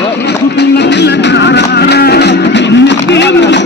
रहा है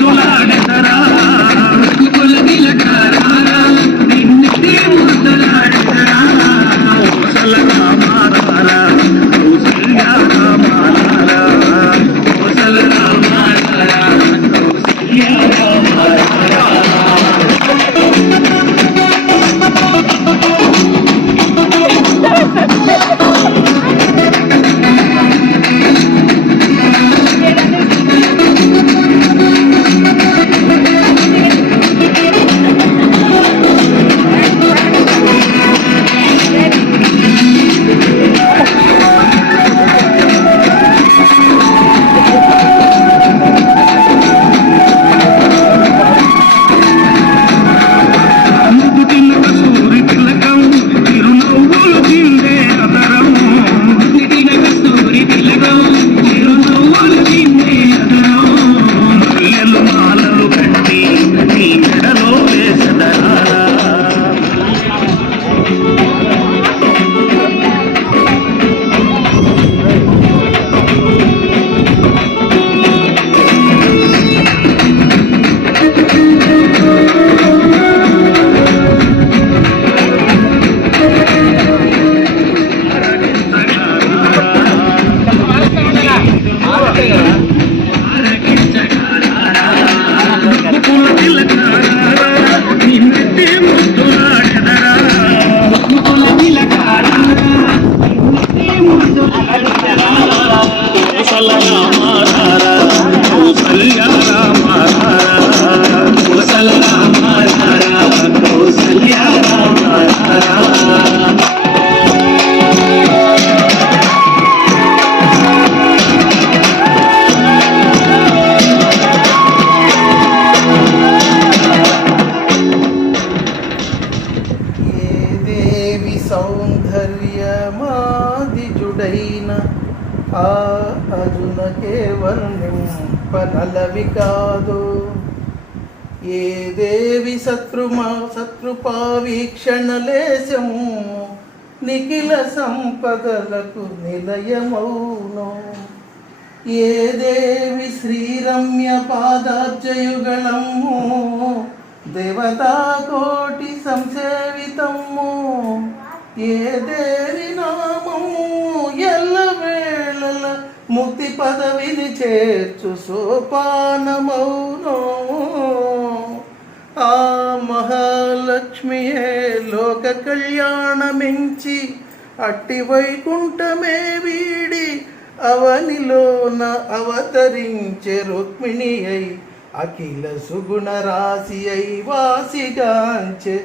సౌందర్యమాదిజుడైన ఆ అర్జునకే వర్ణింపనలవి కాదు. ఏ దేవి శత్రుమా శత్రుపావీక్షణలేశము నిఖిల సంపదలకు నిలయమౌను. ఏ దేవి శ్రీరమ్య పాదాబ్జయుగళము దేవతాకోటి సంసేవితము ఏదేరి నామము ఎల్ల వేళల ముక్తి పదవిని చేర్చు సోపానమౌను. ఆ మహాలక్ష్మియే లోక కళ్యాణమించి అట్టి వైకుంఠమే వీడి అవనిలోన అవతరించే రుక్మిణి అయి అఖిల సుగుణ రాశి అయి వాసిగాంచే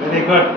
Very good.